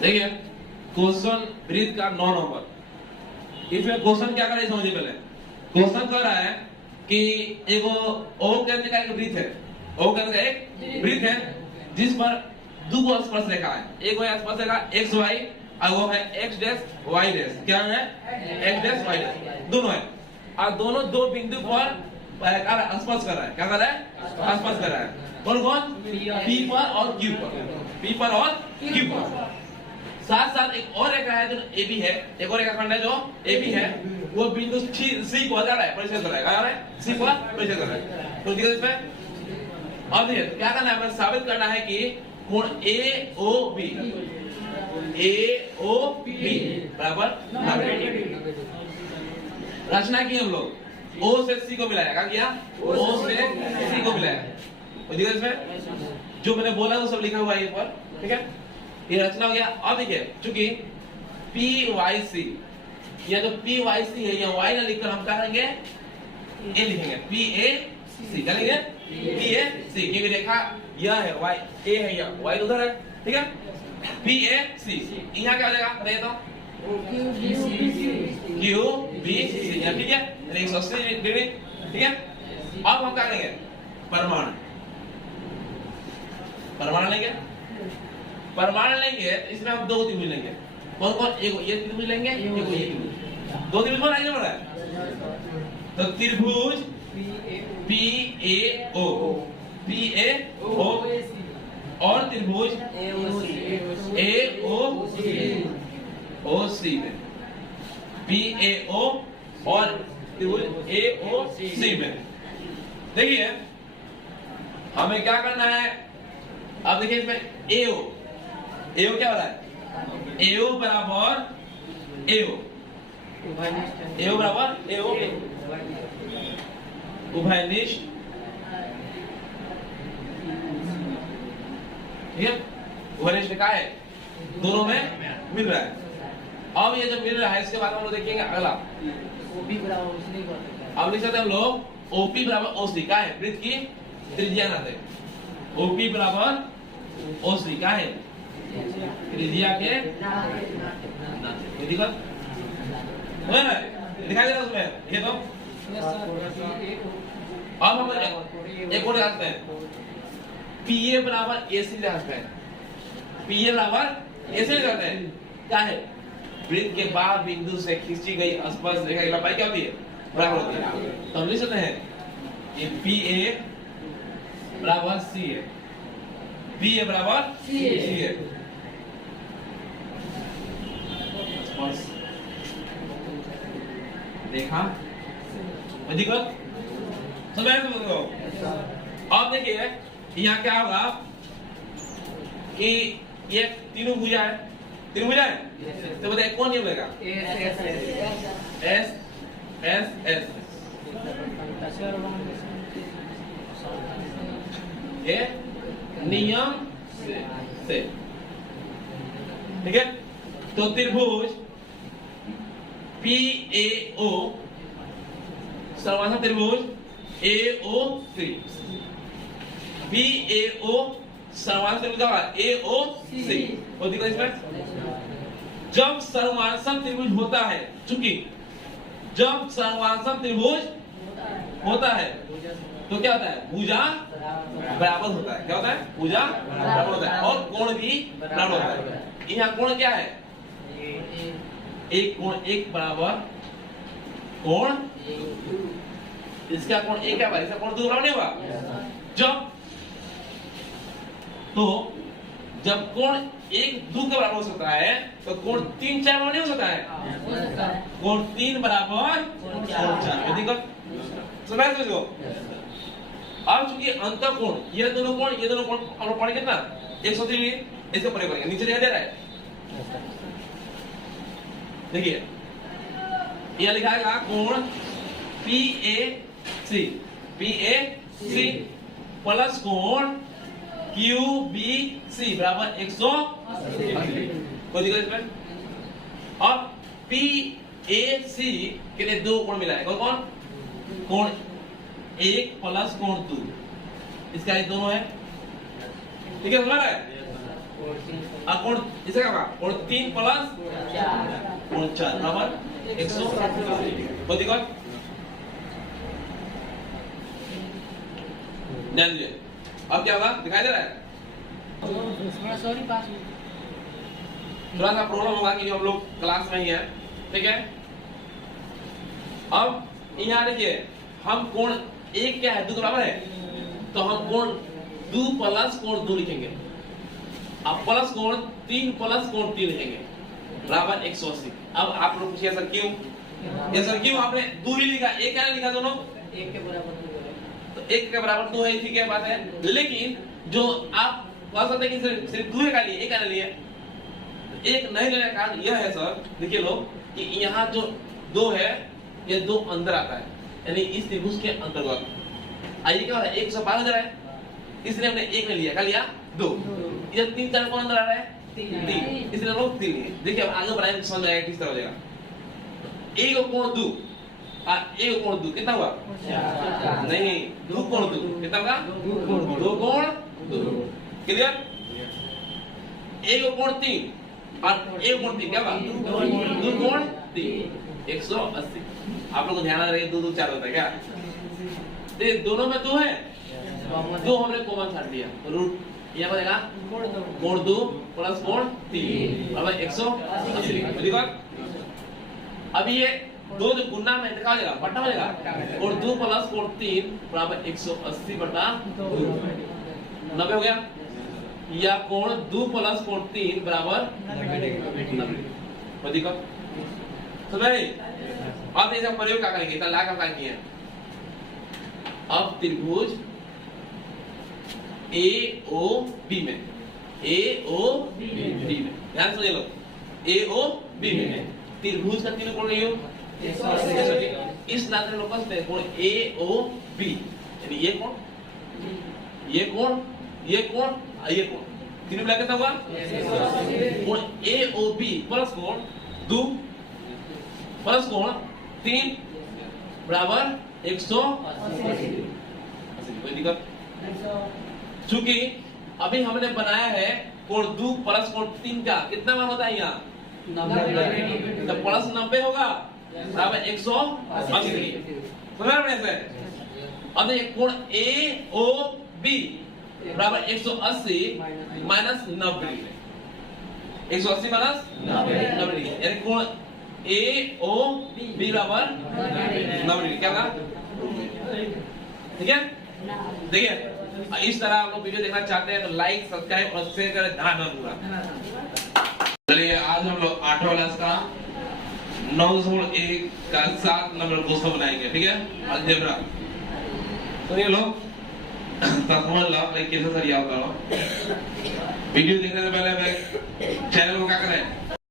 देखिए question breathe का 9 number. इसमें क्वेश्चन क्या कर रहा है समझिए पहले। क्वेश्चन कर रहा है कि एक ओ केंद्र का एक ब्रीथ है, ओ केंद्र का एक ब्रीथ है जिस पर दो स्पर्श रेखा है। एक है स्पर्श रेखा एक्स वाई और वो है एक्स डैश वाई डैश। क्या है? एक्स डैश वाई डैश दोनों है और दोनों दो बिंदु पर स्पर्श कर रहा है। क्या कर रहा है? स्पर्श कर रहा है। कौन कौन? पी पर और क्यू पर, पी पर और क्यू पर। साथ साथ एक और रेखा है जो ए बी है, एक और रेखा खंड है जो ए बी है, वो बिंदु सी को जा रहा है, परिच्छेद कर रहा है। क्या कर रहा है? सी पर परिच्छेद कर रहा है। तो देखिए इसमें अब देखिए क्या करना है, हमें साबित करना है कि कोण ए ओ बी बराबर 90। रचना की हम लोग ओ से सी को मिलाया। क्या किया? ओ से सी को मिलाया। और देखिए इसमें जो मैंने बोला वो सब लिखा हुआ है ये पर, ठीक है? ये रचना हो गया। अब देखिए चूंकि पी वाई सी, या जो पी वाई सी है या वाई ना लिखकर हम क्या करेंगे? ए लिखेंगे, पी ए सी करेंगे, पी ए सी। क्योंकि रेखा यह है, वाई ए है, या वाई उधर है, ठीक है? पी ए सी। यहाँ क्या हो जाएगा बताइए तो? क्यू बी सी, ठीक है? 180 डिग्री, ठीक है? अब हम क्या करेंगे? परमाणु लेंगे। परमाणु लेंगे तो इसमें हम दो त्रिभुज लेंगे। कौन कौन? एक ये त्रिभुज लेंगे, एक ये त्रिभुज। दो त्रिभुज बनाएंगे बड़ा है। तो त्रिभुज P A O, P A ओ और त्रिभुज ए ओ सी में, पी ए ओ और त्रिभुज ए ओ सी में। देखिए हमें क्या करना है। अब देखिए इसमें एओ क्या हो रहा है? एओ बराबर एओ बराबर एओ उभयनिष्ठ, ठीक है? उभयनिष्ठ का है, दोनों में मिल रहा है। अब ये जो मिल रहा है इसके बाद हम लोग देखेंगे अगला ओपी बराबर ओसी। अब लिख सकते हैं हम लोग ओपी बराबर ओसी। का है? वृत्त की त्रिज्या ना दे। ओपी बराबर ओसी का है? त्रिज्या के दिक्कत दिखाई दे रहा है उसमें। ये तो अब हम एक और जानते हैं, पी ए बराबर ए सी जानते हैं। पी ए बराबर ए सी जानते हैं। क्या है? वृत्त के बाहर बिंदु से खींची गई स्पर्श रेखा की लंबाई क्या होती है? बराबर होती है। तो हम लिख सकते हैं ये पी ए बराबर सी है, पी ए बराबर सी है। देखा दिक्कत समझ लो। अब देखिए यहाँ क्या होगा कि ये तीनों भुजा है, तीनों भुजा है। तो बताइए कौन नियम लेगा? एस एस एस ये नियम से, ठीक है? तो त्रिभुज पी ए ओ सर्वासन त्रिभुज ए ओ सी, पी ए ओ सर्वासन त्रिभुज ए ओ सी। और देखो इसमें जब सर्वासन त्रिभुज होता है, चूंकि जब सर्वासन त्रिभुज होता है तो क्या होता है? भुजा बराबर होता है। क्या होता है? भुजा बराबर होता है और कोण भी बराबर होता है। यहाँ कोण क्या है? एक कोण एक बराबर कोण, इसका कोण एक है, इसका कोण दो बराबर नहीं होगा। जब कोण एक दो के बराबर हो सकता है तो कोण तीन चार बराबर नहीं हो सकता है। कोण तीन बराबर कोण चार। दिक्कत समझ लो। अब चूंकि अंतर कोण ये दोनों कोण हम लोग पढ़ेंगे ना 180 डिग्री, इसके परे करेंगे। नीचे दिखाई दे रहा है, देखिए यह लिखा है कोण पी ए सी प्लस कोण क्यू बी सी बराबर 180। कोई दिक्कत इसमें? अब पी ए सी के लिए दो कोण मिला है। कौन कौन? कोण एक प्लस कोण दो, इसका ये दोनों है, ठीक है? समझ रहा है? कोण इसे क्या होगा कोण 3 प्लस कोण 4 बराबर 180 होती कौन ध्यान दीजिए अब क्या होगा दिखाई दे रहा है थोड़ा सा प्रॉब्लम होगा कि हम लोग क्लास में ही है ठीक है अब यहाँ देखिए हम कोण एक क्या है 2 बराबर है तो हम कोण 2 प्लस कोण 2 लिखेंगे अब प्लस कोण 3 प्लस कोण 3 लिखेंगे बराबर 180 अब आप लोग पूछिए सर क्यों ये सर क्यों आपने 2 ही लिखा एक क्या लिखा दोनों 1 के बराबर 2 है तो 1 के बराबर 2 है ठीक है बात है लेकिन जो आप कह सकते हैं कि सिर्फ 2 का लिए एक का लिए एक नहीं लेने का कारण यह है सर देखिए लोग कि यहाँ जो 2 है ये 2 अंदर आता है यानी इस त्रिभुज के अंतर्गत आइए क्या हो रहा है 112 हो रहा है इसलिए हमने 1 ने लिया क्या लिया 2 ये 3 4 कौन अंदर आ रहा है 3 इसलिए हम लोग 3 लिए देखिए अब आगे बढ़ाएंगे समझ में आएगा किस तरह हो जाएगा एक कोण 2 एक कोण 2 कितना हुआ नहीं 2 कोण 2 कितना होगा 2 कोण 2 क्लियर एक कोण 3 और एक कोण 3 क्या होगा 2 कोण 3 180 आप लोग को ध्यान रखिए 2 2 4 होता है क्या तो दोनों में 2 है 2 हमने कॉमन छाड़ दिया रूट ये बनेगा कोण 2 प्लस कोण 3 बराबर 180 ठीक है अब ये 2 जो गुना में लिखा हो जाएगा बटा हो जाएगा कोण 2 प्लस कोण 3 बराबर 180 बटा 2 90 हो गया या कोण 2 प्लस कोण 3 बराबर 90 ठीक है तो भाई अब इसका प्रयोग क्या करेंगे इतना लाख का किया अब त्रिभुज AOB में AOB में ध्यान से लो AOB में त्रिभुज का तीनों कोण योग इस नाते लोग कहते हैं कोण AOB यानी ये कोण ये कोण ये कोण ये कोण तीनों मिला कितना हुआ कोण AOB प्लस कोण 2 प्लस कोण 3 बराबर 180 कोई दिक्कत चूंकि अभी हमने बनाया है कोण 2 प्लस कोण 3 का कितना मान होता है यहाँ 90 तो प्लस 90 होगा बराबर 180 समझ रहे हैं अब देखिए कोण AOB बराबर 180 माइनस 90 180 माइनस 90 यानी कोण AOB बराबर 90 क्या होगा ठीक है देखिए इस तरह आप लोग वीडियो देखना चाहते हैं तो लाइक सब्सक्राइब और शेयर करें ध्यान रखना चलिए आज हम लोग 8वां क्लास का 9.1 का 7 नंबर क्वेश्चन बनाएंगे ठीक है अलजेब्रा तो ये लोग समझ लो भाई कैसे सर याद करो वीडियो देखने से पहले चैनल को क्या करें